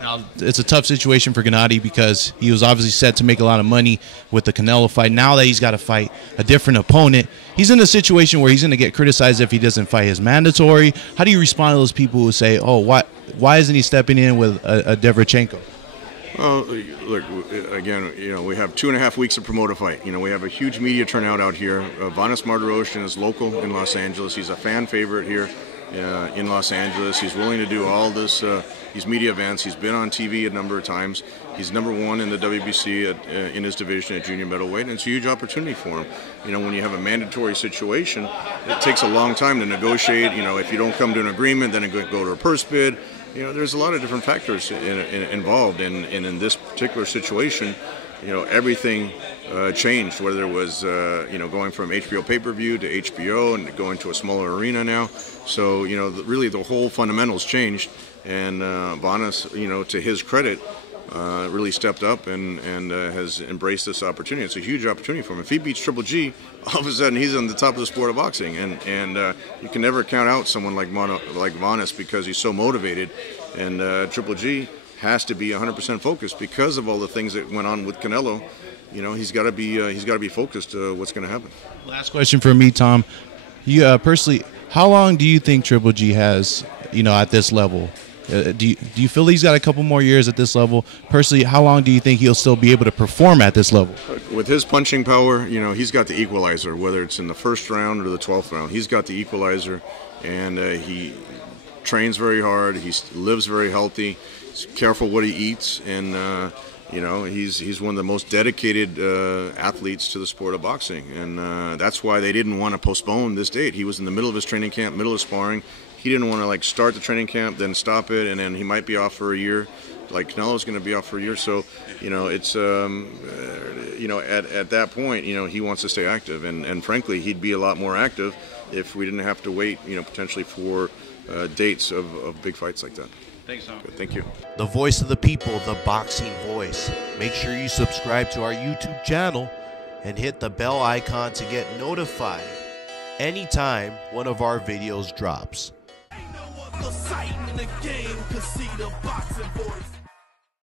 Now, it's a tough situation for Gennady because he was obviously set to make a lot of money with the Canelo fight. Now that he's got to fight a different opponent, he's in a situation where he's going to get criticized if he doesn't fight his mandatory. How do you respond to those people who say, oh, why isn't he stepping in with a Derevyanchenko? Well, look, again, we have 2.5 weeks to promote a fight. We have a huge media turnout out here. Vanes Martirosyan is local in Los Angeles. He's a fan favorite here in Los Angeles. He's willing to do all this, these media events. He's been on TV a number of times. He's #1 in the WBC in his division at junior middleweight, and it's a huge opportunity for him. When you have a mandatory situation, it takes a long time to negotiate. If you don't come to an agreement, then it go to a purse bid. There's a lot of different factors involved, and in this particular situation, everything changed. Whether it was going from HBO pay-per-view to HBO and going to a smaller arena now, so really the whole fundamentals changed. And Vanes, to his credit, really stepped up and has embraced this opportunity. It's a huge opportunity for him. If he beats Triple G, all of a sudden he's on the top of the sport of boxing, and you can never count out someone like Vanes because he's so motivated. And Triple G has to be 100% focused because of all the things that went on with Canelo. He's got to be focused. What's going to happen? Last question for me, Tom. You personally, how long do you think Triple G has? At this level. Do you feel he's got a couple more years at this level? Personally, how long do you think he'll still be able to perform at this level? With his punching power, he's got the equalizer, whether it's in the first round or the 12th round. He's got the equalizer, and he trains very hard. He lives very healthy. He's careful what he eats, and he's one of the most dedicated athletes to the sport of boxing, and that's why they didn't want to postpone this date. He was in the middle of his training camp, middle of sparring. He didn't want to start the training camp, then stop it, and then he might be off for a year. Like Canelo's going to be off for a year, so it's at that point, he wants to stay active, and frankly, he'd be a lot more active if we didn't have to wait, potentially for dates of big fights like that. Thanks, Tom. Good, thank you. The voice of the people, the Boxing Voice. Make sure you subscribe to our YouTube channel and hit the bell icon to get notified anytime one of our videos drops. Ain't no other sight in the game, 'cause see the Boxing Voice.